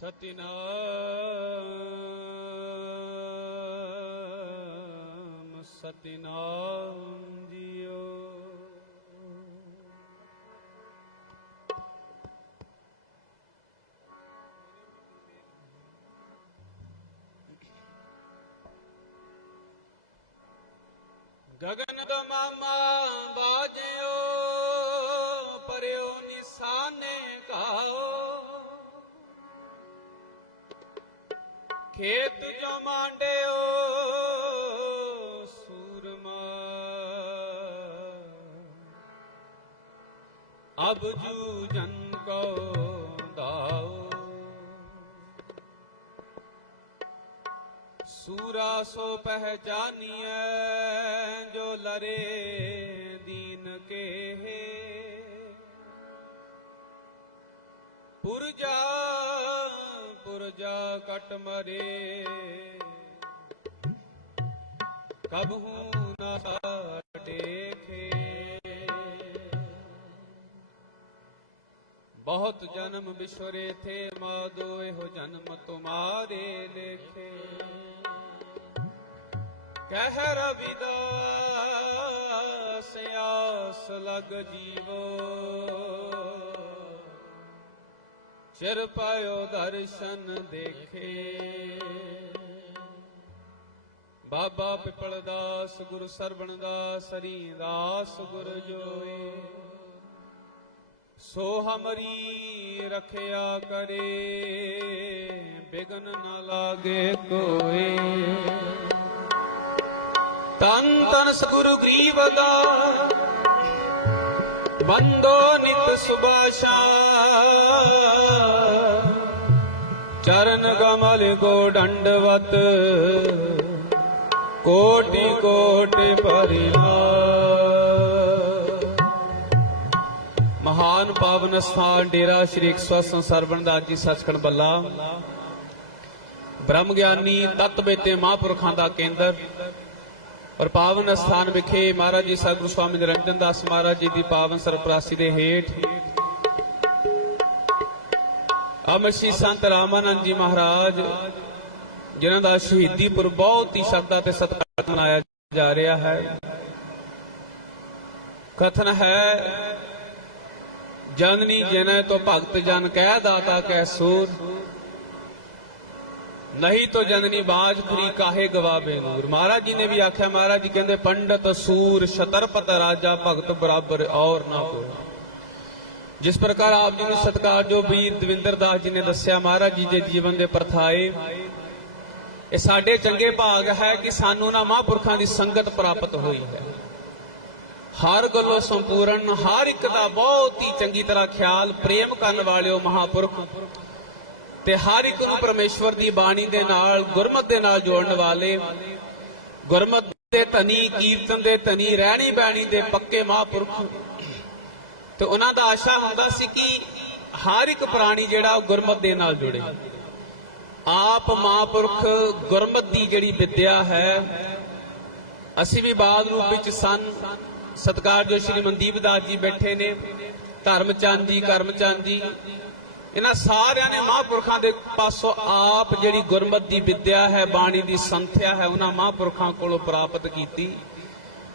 ਸਤਿਨਾਮ ਸਤਿਨਾਮ ਜੀਓ। ਗਗਨ ਦਾ ਮਾਮਾ ਖੇਤ ਜੋ ਮਾਂਡਿਓ ਸੂਰਮਾ। ਅਬ ਜੂ ਜਨ ਕੋ ਦਾਓ। ਸੂਰਾ ਸੋ ਪਹਿਚਾਨੀਐ, ਜੋ ਲਰੇ ਦੀਨ ਕੇ ਪੁਰਜਾ ਪੁਰਜਾ ਕਟ ਮਰੇ। ਕਬਹੂ ਨਾ ਦੇਖੇ। ਬਹੁਤ ਜਨਮ ਵਿਸ਼ਵਰੇ ਥੇ, ਮਾਦੋ ਇਹੋ ਜਨਮ ਤੁਮਾਰੇ ਲੇਖੇ। ਕਹਿ ਰਵਿਦਾਸ ਆਸ ਲਗ ਜੀਵੋ। ਚਿਰ ਪਾਇਓ ਦਰਸ਼ਨ ਦੇਖੇ। ਬਾਬਾ ਪਿਪਲ ਦਾਸ, ਗੁਰੂ ਸਰਵਣ ਦਾਸ, ਹਰੀ ਦਾਸ ਗੁਰ ਜੋਏ। ਸੋ ਹਮਰੀ ਰਖਿਆ ਕਰੇ, ਬਿਗਨ ਨਾ ਲਾਗੇ ਕੋਏ। ਤਨ ਤਨ ਸਗੁਰੂ ਗਰੀਬ ਦਾ, ਬੰਦੋ ਨਿਤ ਸੁਭਾਸ਼ਾ। ਚਰਨ ਕਮਲ ਕੋ ਡੰਡਵਤ, ਕੋਟਿ ਕੋਟਿ ਪਰਿਨਾ ਮਹਾਨ ਪਾਵਨ ਸਥਾਨ ਡੇਰਾ ਸ਼੍ਰੀ 180 ਸਰਵਣ ਦਾ ਜੀ ਸਚਖੰਡ ਬੱਲਾ। ਬ੍ਰਹਮ ਗਿਆਨੀ ਤਤ ਬੇਤੇ ਮਹਾਂਪੁਰਖਾਂ ਦਾ ਕੇਂਦਰ। ਔਰ ਪਾਵਨ ਸਥਾਨ ਵਿਖੇ ਮਹਾਰਾਜ ਜੀ ਸਤਿਗੁਰੂ ਸਵਾਮੀ ਨਿਰੰਜਨ ਦਾਸ ਮਹਾਰਾਜ ਜੀ ਦੀ ਪਾਵਨ ਸਰਪ੍ਰਾਸੀ ਦੇ ਹੇਠ ਅਮਰਸ਼ੀ ਸੰਤ ਰਾਮਾਨੰਦ ਜੀ ਮਹਾਰਾਜ, ਜਿਨ੍ਹਾਂ ਦਾ ਸ਼ਹੀਦੀ ਪੁਰਬ ਬਹੁਤ ਹੀ ਸ਼ਰਧਾ ਤੇ ਸਤਿਕਾਰ ਮਨਾਇਆ ਜਾ ਰਿਹਾ ਹੈ। ਕਥਨ ਹੈ ਜਨਨੀ ਜਨੈ ਤੋ ਭਗਤ ਜਨ ਕਹਿ ਦਾਤਾ ਕੈ ਸੂਰ, ਨਹੀਂ ਤੋ ਜਨਨੀ ਬਾਜਪੁਰੀ ਕਾਹੇ ਗਵਾਵੇ ਨੂਰ। ਮਹਾਰਾਜ ਜੀ ਨੇ ਵੀ ਆਖਿਆ, ਮਹਾਰਾਜ ਜੀ ਕਹਿੰਦੇ, ਪੰਡਤ ਸੂਰ, ਛਤਰਪਤ ਰਾਜਾ, ਭਗਤ ਬਰਾਬਰ ਔਰ ਨਾ ਕੋਈ ਜਿਸ ਪ੍ਰਕਾਰ ਆਪ ਜੀ ਨੂੰ ਸਤਕਾਰ ਜੋ ਵੀਰ ਦਵਿੰਦਰ ਦਾਸ ਜੀ ਨੇ ਦੱਸਿਆ, ਮਹਾਰਾਜ ਜੀ ਦੇ ਜੀਵਨ ਦੇ ਪਰਥਾਏ, ਇਹ ਸਾਡੇ ਚੰਗੇ ਭਾਗ ਹੈ ਕਿ ਸਾਨੂੰ ਨਾ ਮਹਾਂਪੁਰਖਾਂ ਦੀ ਸੰਗਤ ਪ੍ਰਾਪਤ ਹੋਈ ਹੈ। ਹਰ ਗੱਲੋਂ ਸੰਪੂਰਨ, ਹਰ ਇੱਕ ਦਾ ਬਹੁਤ ਹੀ ਚੰਗੀ ਤਰ੍ਹਾਂ ਖਿਆਲ, ਪ੍ਰੇਮ ਕਰਨ ਵਾਲਿਓ ਮਹਾਪੁਰਖ ਤੇ ਹਰ ਇੱਕ ਨੂੰ ਪਰਮੇਸ਼ਵਰ ਦੀ ਬਾਣੀ ਦੇ ਨਾਲ, ਗੁਰਮਤ ਦੇ ਨਾਲ ਜੋੜਨ ਵਾਲੇ, ਗੁਰਮਤ ਦੇ ਧਨੀ, ਕੀਰਤਨ ਦੇ ਧਨੀ ਰਹਿਣੀ ਬਾਣੀ ਦੇ ਪੱਕੇ ਮਹਾਪੁਰਖ ਤੇ ਉਹਨਾਂ ਦਾ ਆਸ਼ਾ ਹੁੰਦਾ ਸੀ ਕਿ ਹਰ ਇੱਕ ਪ੍ਰਾਣੀ ਜਿਹੜਾ ਉਹ ਗੁਰਮਤ ਦੇ ਨਾਲ ਜੁੜੇ। ਆਪ ਮਹਾਂਪੁਰਖ ਗੁਰਮਤ ਦੀ ਜਿਹੜੀ ਵਿਦਿਆ ਹੈ, ਅਸੀਂ ਵੀ ਬਾਦ ਰੂਪ ਵਿੱਚ ਸਨ ਸਤਕਾਰਯੋਗ ਸ਼੍ਰੀ ਮਨਦੀਪ ਦਾਸ ਜੀ ਬੈਠੇ ਨੇ, ਧਰਮਚੰਦ ਜੀ, ਕਰਮਚੰਦ ਜੀ, ਇਹਨਾਂ ਸਾਰਿਆਂ ਨੇ ਮਹਾਂਪੁਰਖਾਂ ਦੇ ਪਾਸੋਂ ਆਪ ਜਿਹੜੀ ਗੁਰਮਤ ਦੀ ਵਿਦਿਆ ਹੈ, ਬਾਣੀ ਦੀ ਸੰਥਿਆ ਹੈ, ਉਹਨਾਂ ਮਹਾਂਪੁਰਖਾਂ ਕੋਲੋਂ ਪ੍ਰਾਪਤ ਕੀਤੀ।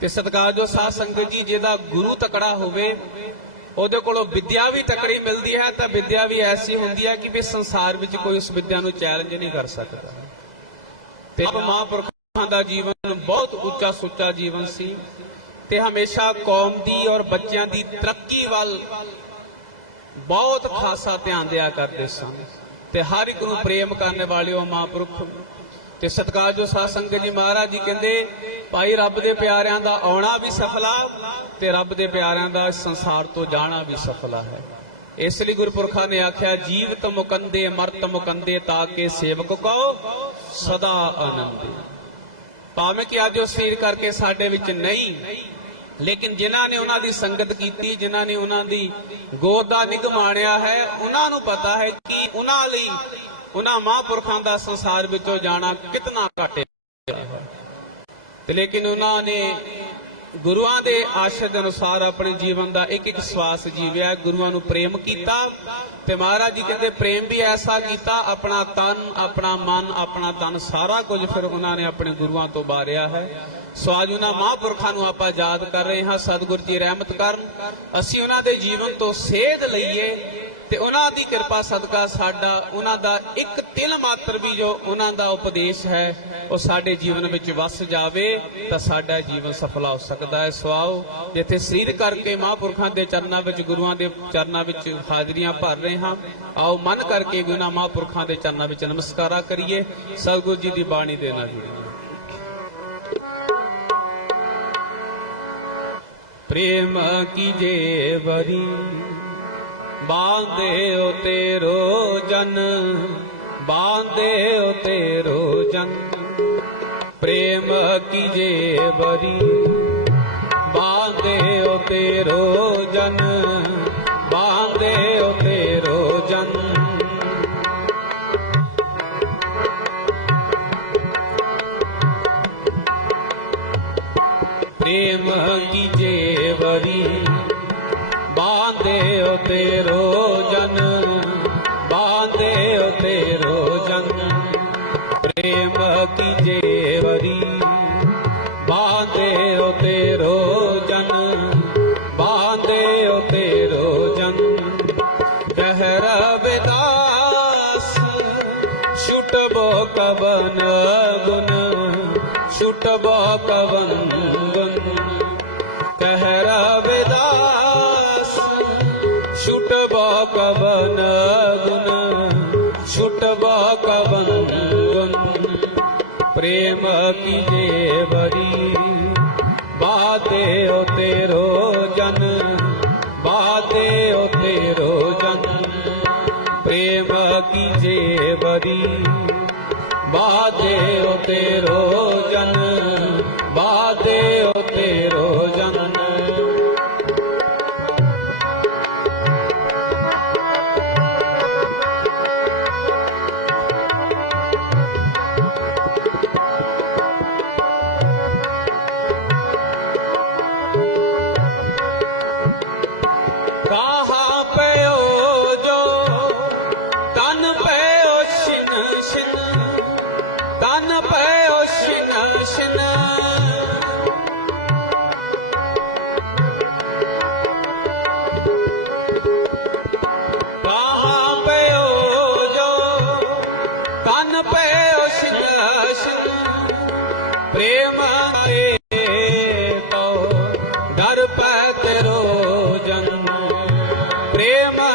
ਤੇ ਸਤਕਾਰਯੋਗ ਸਾਧ ਸੰਗਤ ਜੀ, ਜਿਹਦਾ ਗੁਰੂ ਤਕੜਾ ਹੋਵੇ ਉਹਦੇ ਕੋਲੋਂ ਵਿਦਿਆ ਵੀ ਤਕੜੀ ਮਿਲਦੀ ਹੈ ਤਾਂ ਵਿਦਿਆ ਵੀ ਐਸੀ ਹੁੰਦੀ ਹੈ ਕਿ ਵੀ ਸੰਸਾਰ ਵਿੱਚ ਕੋਈ ਉਸ ਵਿਦਿਆ ਨੂੰ ਚੈਲੰਜ ਨਹੀਂ ਕਰ ਸਕਦਾ। ਤੇ ਆਪ ਮਹਾਂਪੁਰਖਾਂ ਦਾ ਜੀਵਨ ਬਹੁਤ ਉੱਚਾ ਸੁੱਚਾ ਜੀਵਨ ਸੀ ਤੇ ਹਮੇਸ਼ਾ ਕੌਮ ਦੀ ਔਰ ਬੱਚਿਆਂ ਦੀ ਤਰੱਕੀ ਵੱਲ ਬਹੁਤ ਖਾਸਾ ਧਿਆਨ ਦਿਆ ਕਰਦੇ ਸਨ। ਤੇ ਹਰ ਇੱਕ ਨੂੰ ਪ੍ਰੇਮ ਕਰਨ ਵਾਲਿਓ ਮਹਾਂਪੁਰਖ ਤੇ ਸਤਿਕਾਰਯੋਗ ਸਾਧ ਸੰਗਤ ਜੀ ਮਹਾਰਾਜ ਜੀ ਕਹਿੰਦੇ, ਭਾਈ ਰੱਬ ਦੇ ਪਿਆਰਿਆਂ ਦਾ ਆਉਣਾ ਵੀ ਸਫਲਾ ਤੇ ਰੱਬ ਦੇ ਪਿਆਰਿਆਂ ਦਾ ਸੰਸਾਰ ਤੋਂ ਜਾਣਾ ਵੀ ਸਫਲਾ ਹੈ। ਇਸ ਲਈ ਗੁਰਪੁਰਖਾਂ ਨੇ ਆਖਿਆ, ਜੀਵਤ ਮੁਕੰਦੇ, ਮਰਤ ਮੁਕੰਦੇ ਤਾਂ ਕਿ ਸੇਵਕ ਕੋ ਸਦਾ ਆਨੰਦ ਭਾਵੇਂ ਕਿ ਅੱਜ ਉਹ ਸਰੀਰ ਕਰਕੇ ਸਾਡੇ ਵਿੱਚ ਨਹੀਂ, ਲੇਕਿਨ ਜਿਨ੍ਹਾਂ ਨੇ ਉਹਨਾਂ ਦੀ ਸੰਗਤ ਕੀਤੀ, ਜਿਨ੍ਹਾਂ ਨੇ ਉਹਨਾਂ ਦੀ ਗੋਦ ਦਾ ਨਿਗ ਮਾਣਿਆ ਹੈ, ਉਹਨਾਂ ਨੂੰ ਪਤਾ ਹੈ ਕਿ ਉਹਨਾਂ ਲਈ ਉਹਨਾਂ ਮਹਾਂਪੁਰਖਾਂ ਦਾ ਸੰਸਾਰ ਵਿੱਚੋਂ ਜਾਣਾ ਕਿਤਨਾ ਘਟਿਆ ਹੈ। ਤੇ ਲੇਕਿਨ ਉਹਨਾਂ ਨੇ ਗੁਰੂਆਂ ਦੇ ਆਸ਼ਰ ਅਨੁਸਾਰ ਆਪਣੇ ਜੀਵਨ ਦਾ ਇੱਕ ਇੱਕ ਸਵਾਸ ਜੀਵਿਆ, ਗੁਰੂਆਂ ਨੂੰ ਪ੍ਰੇਮ ਕੀਤਾ ਤੇ ਮਹਾਰਾਜ ਜੀ ਕਹਿੰਦੇ ਪ੍ਰੇਮ ਵੀ ਐਸਾ ਕੀਤਾ, ਆਪਣਾ ਤਨ, ਆਪਣਾ ਮਨ, ਆਪਣਾ ਤਨ ਸਾਰਾ ਕੁਝ ਫਿਰ ਉਹਨਾਂ ਨੇ ਆਪਣੇ ਗੁਰੂਆਂ ਤੋਂ ਬਾਰਿਆ ਹੈ। ਸੋ ਅੱਜ ਉਹਨਾਂ ਮਹਾਂਪੁਰਖਾਂ ਨੂੰ ਆਪਾਂ ਯਾਦ ਕਰ ਰਹੇ ਹਾਂ, ਸਤਿਗੁਰ ਜੀ ਰਹਿਮਤ ਕਰਨ, ਅਸੀਂ ਉਹਨਾਂ ਦੇ ਜੀਵਨ ਤੋਂ ਸੇਧ ਲਈਏ ਤੇ ਉਹਨਾਂ ਦੀ ਕਿਰਪਾ ਸਦਕਾ ਸਾਡਾ, ਉਹਨਾਂ ਦਾ ਇੱਕ ਤਿਲ ਮਾਤਰ ਵੀ ਜੋ ਉਹਨਾਂ ਦਾ ਉਪਦੇਸ਼ ਹੈ, ਉਹ ਸਾਡੇ ਜੀਵਨ ਵਿੱਚ ਵਸ ਜਾਵੇ, ਤਾਂ ਸਾਡਾ ਜੀਵਨ ਸਫਲ ਹੋ ਸਕਦਾ ਹੈ। ਸਵਾਓ, ਜਿੱਥੇ ਸਿਰ ਕਰਕੇ ਮਹਾਂਪੁਰਖਾਂ ਦੇ ਚਰਨਾਂ ਵਿੱਚ, ਗੁਰੂਆਂ ਦੇ ਚਰਨਾਂ ਵਿੱਚ ਹਾਜ਼ਰੀਆਂ ਭਰ ਰਹੇ ਹਾਂ, ਆਓ ਮਨ ਕਰਕੇ ਵੀ ਉਹਨਾਂ ਮਹਾਂਪੁਰਖਾਂ ਦੇ ਚਰਨਾਂ ਵਿੱਚ ਨਮਸਕਾਰਾ ਕਰੀਏ। ਸਤਿਗੁਰੂ ਜੀ ਦੀ ਬਾਣੀ ਦੇ ਨਾਲ ਜੁੜੀਏ। ਪ੍ਰੇਮ ਕੀ ਜੇ ਬਾਂਦੇ ਹੋ ਤੇਰੋ ਜਨ ਹੋ ਤੇਰੋ ਜਨ ਪ੍ਰੇਮ ਕੀ ਜੇ ਬਰੀ, ਬਾਂਦੇ ਬਾਂਧਿਓ ਤੇਰੋ ਜਨ ਹੋ ਤੇਰੋ ਜਨ ਪ੍ਰੇਮ ਕੀ ਤੇਰੋ ਜਨ ਬਾਂਦੇ ਓ ਤੇਰੋ ਜਨ ਪ੍ਰੇਮ ਕੀਜੇ ਵਰੀ, ਬਾਂਦੇ ਓ ਤੇਰੋ ਜਨ ਬਾਂਦੇ ਓ ਤੇਰੋ ਜਨ ਗਹਿਰ ਵਿਦਾਸ ਛੁਟਬੋ ਕਵਨ ਗੁਣ, ਛੁਟਬੋ ਕਵਨ प्रेम की जेवरी बाते ओ तेरो जन बाते ओ तेरो जन प्रेम की जेवरी बाधे ओ तेरो प्रेम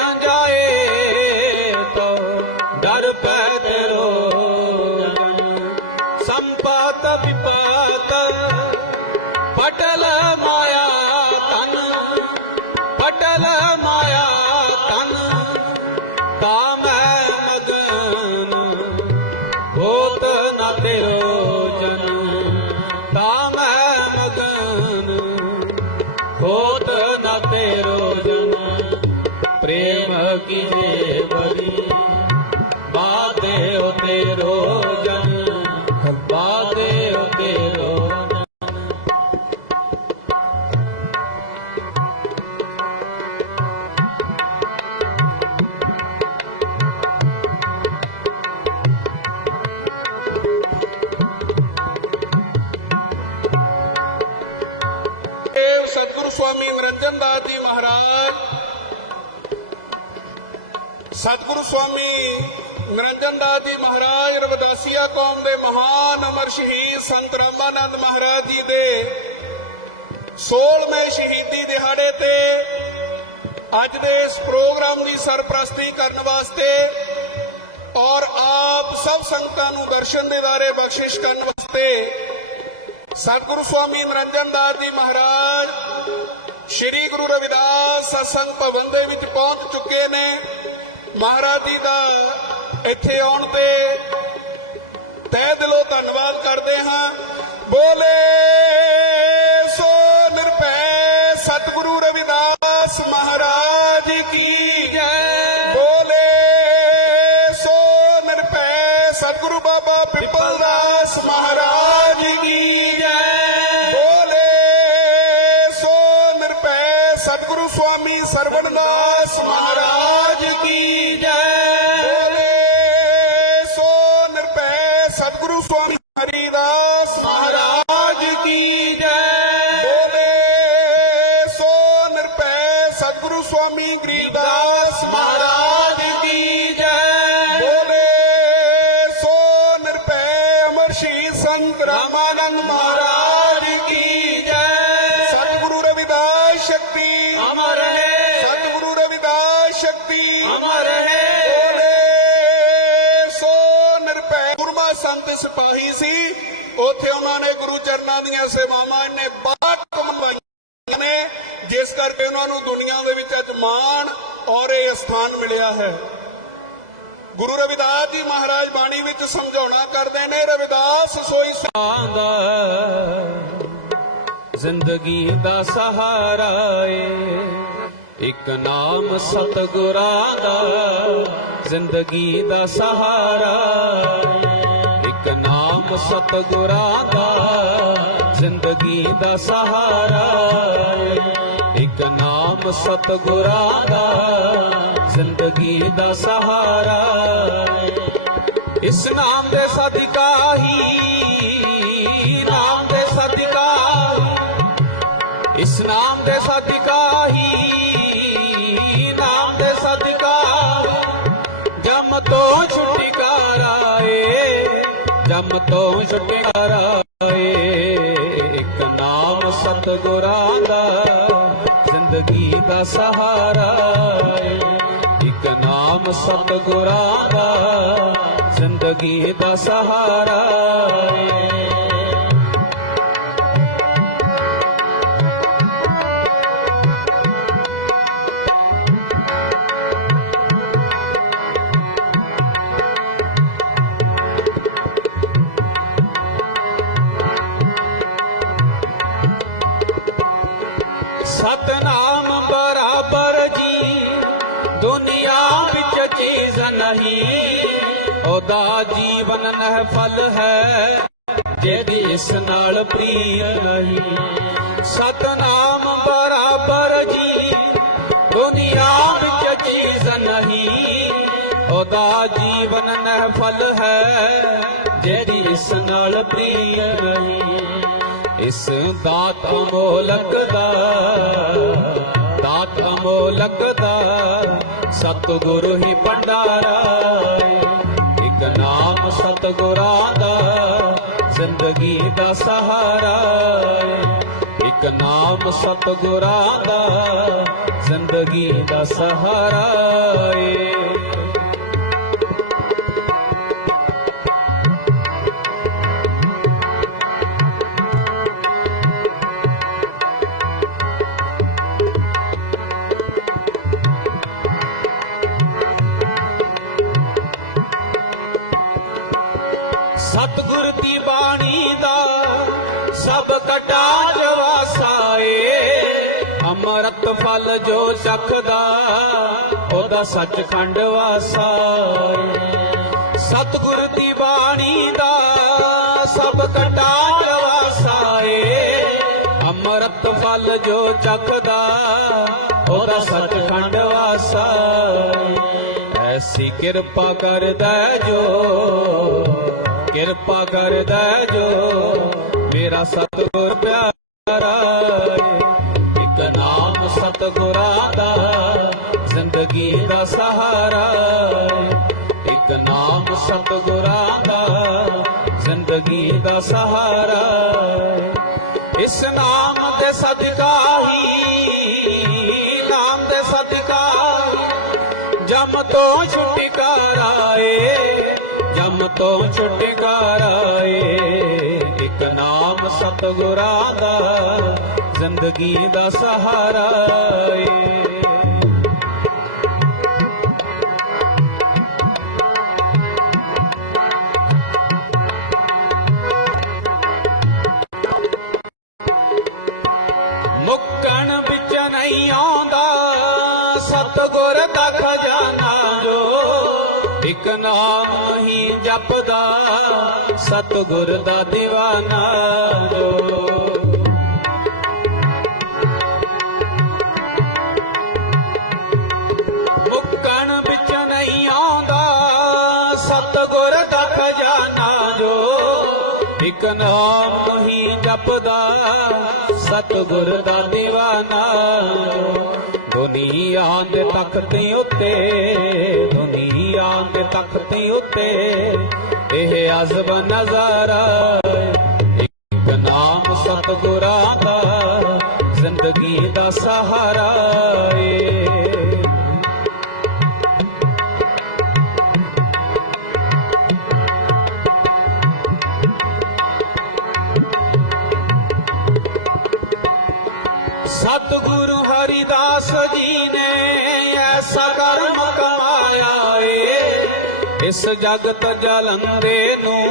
ਦੇਵਰੀ ਨਿਰੰਜਨ ਦਾਸ ਜੀ ਮਹਾਰਾਜ, ਰਵਦਾਸੀਆ ਕੌਮ ਦੇ ਮਹਾਨ ਅਮਰ ਸ਼ਹੀਦ ਸੰਤ ਰਾਮਾਨੰਦ ਮਹਾਰਾਜ ਜੀ ਦੇ 16ਵੇਂ ਸ਼ਹੀਦੀ ਦਿਹਾੜੇ ਤੇ ਅੱਜ ਦੇ ਇਸ ਪ੍ਰੋਗਰਾਮ ਦੀ ਸਰਪ੍ਰਸਤੀ ਕਰਨ ਵਾਸਤੇ ਔਰ ਆਪ ਸਭ ਸੰਗਤਾਂ ਨੂੰ ਦਰਸ਼ਨ ਦਿਦਾਰੇ ਬਖਸ਼ਿਸ਼ ਕਰਨ ਵਾਸਤੇ ਸਤਿਗੁਰੂ ਸਵਾਮੀ ਨਿਰੰਜਨ ਦਾਸ ਜੀ ਮਹਾਰਾਜ ਸ੍ਰੀ ਗੁਰੂ ਰਵਿਦਾਸ ਸਤਸੰਗ ਭਵਨ ਦੇ ਵਿੱਚ ਪਹੁੰਚ ਚੁੱਕੇ ਨੇ। ਮਹਾਰਾਜ ਜੀ ਦਾ ਇੱਥੇ ਆਉਣ ਤੇ ਤਹਿ ਦਿਲੋਂ ਧੰਨਵਾਦ ਕਰਦੇ ਹਾਂ। ਬੋਲੇ ਸਵਾਮੀ ਉੱਥੇ ਉਹਨਾਂ ਨੇ ਗੁਰੂ ਚਰਨਾਂ ਦੀਆਂ ਸੇਵਾਵਾਂ ਨੇ ਬਾਤ ਕਮਵਾਈਆਂ ਨੇ, ਜਿਸ ਕਰਕੇ ਉਹਨਾਂ ਨੂੰ ਦੁਨੀਆ ਦੇ ਵਿੱਚ ਅੱਜ ਮਾਣ ਔਰ ਇਹ ਸਥਾਨ ਮਿਲਿਆ ਹੈ। ਗੁਰੂ ਰਵਿਦਾਸ ਜੀ ਮਹਾਰਾਜ ਬਾਣੀ ਵਿੱਚ ਸਮਝਾਉਣਾ ਕਰਦੇ ਨੇ, ਰਵਿਦਾਸ ਸੋਈ ਦਾ ਜ਼ਿੰਦਗੀ ਦਾ ਸਹਾਰਾ ਏ। ਇੱਕ ਨਾਮ ਸਤਿਗੁਰਾਂ ਦਾ, ਜ਼ਿੰਦਗੀ ਦਾ ਸਹਾਰਾ। ਨਾਮ ਸਤਿਗੁਰਾਂ ਦਾ ਜ਼ਿੰਦਗੀ ਦਾ ਸਹਾਰਾ ਇੱਕ ਨਾਮ ਸਤਿਗੁਰਾਂ ਦਾ ਜ਼ਿੰਦਗੀ ਦਾ ਸਹਾਰਾ ਇਸ ਨਾਮ ਦੇ ਸਦਕਾ ਹੀ, ਨਾਮ ਦੇ ਸਦਕਾ ਇਸ ਨਾਮ ਦੇ ਸਦਕਾ ਜਮ ਤੋਂ ਛੁਟਕਾਰਾ ਏ। ਇੱਕ ਨਾਮ ਸਤਿਗੁਰਾਂ ਦਾ, ਜ਼ਿੰਦਗੀ ਦਾ ਸਹਾਰਾ ਏ। ਇੱਕ ਨਾਮ ਸਤਿਗੁਰਾਂ ਦਾ, ਜ਼ਿੰਦਗੀ ਦਾ ਸਹਾਰਾ ਏ। ਜੀਵਨ ਨਹਿ ਫਲ ਹੈ ਜਿਹਦੀ ਇਸ ਨਾਲ ਪ੍ਰੀਤ ਨਹੀਂ। ਸਤਨਾਮ ਬਰਾਬਰ ਜੀ, ਦੁਨੀਆ ਵਿੱਚ ਚੀਜ਼ ਨਹੀਂ। ਉਹਦਾ ਜੀਵਨ ਨਹਿ ਫਲ ਹੈ ਜਿਹਦੀ ਇਸ ਨਾਲ ਪ੍ਰੀਤ ਨਹੀਂ। ਇਸ ਦਾਤ ਅਮੋਲਕ ਦਾ, ਦਾਤ ਅਮੋਲਕ ਦਾ, ਸਤਿਗੁਰੂ ਹੀ ਭੰਡਾਰਾ ਸਤਿਗੁਰਾਂ ਦਾ ਜ਼ਿੰਦਗੀ ਦਾ ਸਹਾਰਾ ਇੱਕ ਨਾਮ ਸਤਿਗੁਰਾਂ ਦਾ ਜ਼ਿੰਦਗੀ ਦਾ ਸਹਾਰਾ ਏ। ਚਖਦਾ ਉਹਦਾ ਸੱਚਖੰਡ ਵਾਸਾ ਸਤਿਗੁਰ ਦੀ ਬਾਣੀ ਦਾ ਸਭ ਕਟਾ ਏ। ਅੰਮ੍ਰਿਤ ਫਲ ਜੋ ਚਖਦਾ ਉਹਦਾ ਸੱਚਖੰਡ ਵਾਸਾ ਐਸੀ ਕਿਰਪਾ ਕਰਦਾ ਜੋ, ਕਿਰਪਾ ਕਰਦਾ ਜੋ, ਮੇਰਾ ਸਤਿਗੁਰ ਪਿਆਰਾ ਦਾ ਸਹਾਰਾ ਏ। ਇੱਕ ਨਾਮ ਸਤਿਗੁਰਾਂ ਦਾ ਜ਼ਿੰਦਗੀ ਦਾ ਸਹਾਰਾ ਇਸ ਨਾਮ ਦੇ ਸਦਕਾ ਹੀ, ਨਾਮ ਦੇ ਸਦਕਾ ਜਮ ਤੋਂ ਛੁਟਕਾਰਾ ਏ। ਜਮ ਤੋਂ ਛੁਟਕਾਰਾ ਏ। ਇੱਕ ਨਾਮ ਸਤਿਗੁਰਾਂ ਦਾ ਜ਼ਿੰਦਗੀ ਦਾ ਸਹਾਰਾ ਏ। ਨਾਮ ਹੀ ਜਪਦਾ, ਸਤਗੁਰ ਦਾ دیਵਾਨਾ ਜੋ। ਮੁੱਕਣ ਵਿੱਚ ਨਹੀਂ ਆਉਂਦਾ, ਸਤਗੁਰ ਦਾ ਖਜ਼ਾਨਾ ਜੋ। ਇਕ ਨਾਮ ਹੀ ਜਪਦਾ, ਸਤਿਗੁਰ ਦਾ ਦੀਵਾਨਾ ਦੁਨੀਆ ਦੇ ਤਖਤ ਉੱਤੇ, ਦੁਨੀਆ ਦੇ ਤਖਤ ਉੱਤੇ, ਇਹ ਅਜ਼ਬ ਨਜ਼ਾਰਾ। ਇੱਕ ਨਾਮ ਸਤਿਗੁਰਾਂ ਦਾ, ਜ਼ਿੰਦਗੀ ਦਾ ਸਹਾਰਾ। ਇਸ ਜਗਤ ਜਲੰਦੇ ਨੂੰ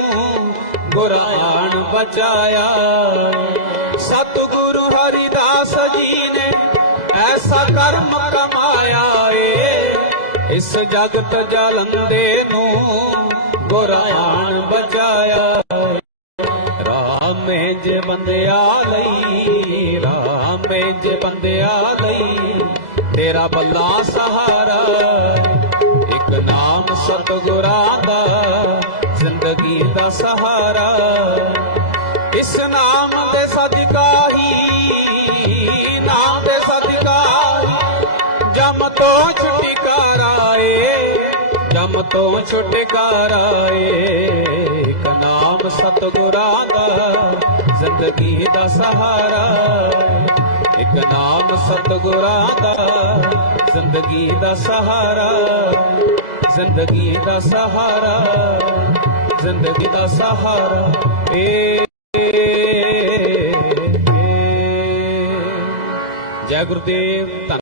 ਗੁਰਾਨ ਬਚਾਇਆ। ਸਤਿਗੁਰੂ ਹਰਿਦਾਸ ਜੀ ਨੇ ਐਸਾ ਕਰਮ ਕਮਾਇਆ ਏ। ਇਸ ਜਗਤ ਜਲੰਦੇ ਨੂੰ ਗੁਰਾਨ ਬਚਾਇਆ। ਰਾਮੇ ਜੇ ਬੰਦਿਆ ਲਈ, ਰਾਮੇ ਜੇ ਬੰਦਿਆ ਲਈ, ਤੇਰਾ ਬੱਲਾ ਸਹਾਰਾ ਸਤਿਗੁਰਾਂ ਦਾ ਜ਼ਿੰਦਗੀ ਦਾ ਸਹਾਰਾ। ਇਸ ਨਾਮ ਦੇ ਸਦਕਾ ਹੀ ਨਾਮ ਦੇ ਸਦਕਾ ਜਮ ਤੋਂ ਛੁਟਕਾਰਾ ਏ ਜਮ ਤੋਂ ਛੁਟਕਾਰਾ ਏ ਇੱਕ ਨਾਮ ਸਤਿਗੁਰਾਂ ਦਾ ਜ਼ਿੰਦਗੀ ਦਾ ਸਹਾਰਾ। ਇੱਕ ਨਾਮ ਸਤਿਗੁਰਾਂ ਦਾ ਜ਼ਿੰਦਗੀ ਦਾ ਸਹਾਰਾ। ਜ਼ਿੰਦਗੀ ਦਾ ਸਹਾਰਾ ਜ਼ਿੰਦਗੀ ਦਾ ਸਹਾਰਾ ਏ ਜੈ ਗੁਰਦੇਵ ਧੰਨ